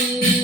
you.